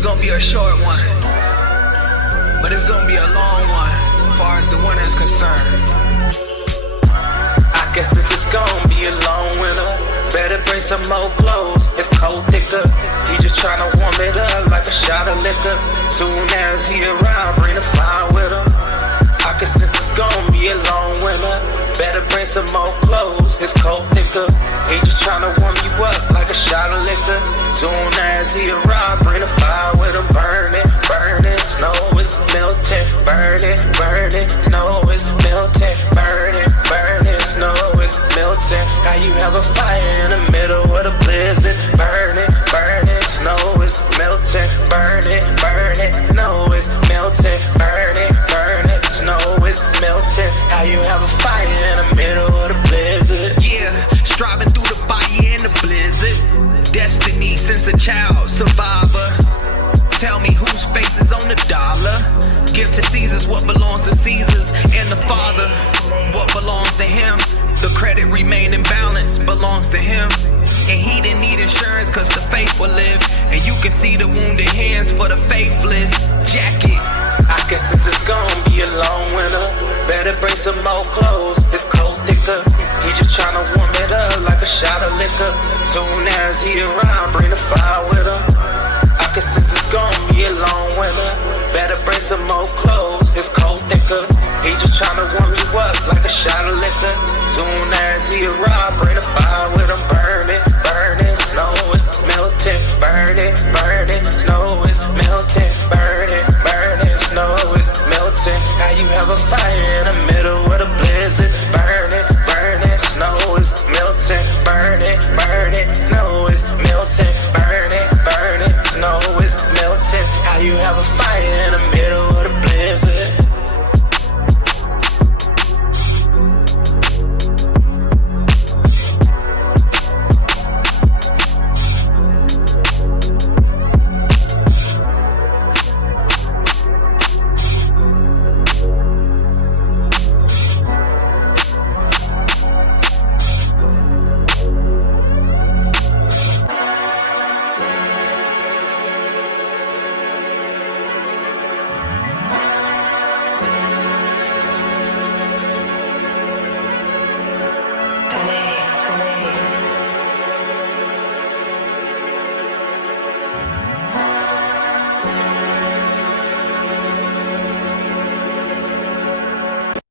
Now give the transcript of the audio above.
It's gonna be a short one, but it's gonna be a long one, as far as the winter is concerned. I guess this is gonna be a long winter. Better bring some more clothes, it's cold thicker. He just tryna warm it up like a shot of liquor. Soon as he around, bring the fire with him. I guess this is gonna be a long winter. Better bring some more clothes, it's cold thicker. He just tryna warm you up like a shot of liquor. Soon as he around, bring the fire with him. Burn it, snow is melting. Burn it, snow is melting. Burn it, snow is melting. How you have a fire in the middle of the blizzard? Burn it, snow is melting. Burn it, snow is melting. Burn it, snow is melting. How you have a fire in the middle of the blizzard? Yeah, striving through the fire and the blizzard. Destiny since a child, survivor. Tell me whose face is on the dollar. Give to Caesar's what belongs to Caesar's, and the Father what belongs to him. The credit remain in balance, belongs to him. And he didn't need insurance cause the faithful live. And you can see the wounded hands for the faithless. Jacket, I guess this is gonna be a long winter. Better bring some more clothes, it's cold thicker. He just tryna warm it up like a shot of liquor. Soon as he around, bring the fire with him. I guess this is gonna be a long winter. Better bring some more clothes, it's cold thicker. He just tryna warm you up like a shot of liquor. Soon as he arrive, bring the fire with him. Burn it, snow is melting. Burn it, snow is melting. Burn it, snow is melting. How you have a fire in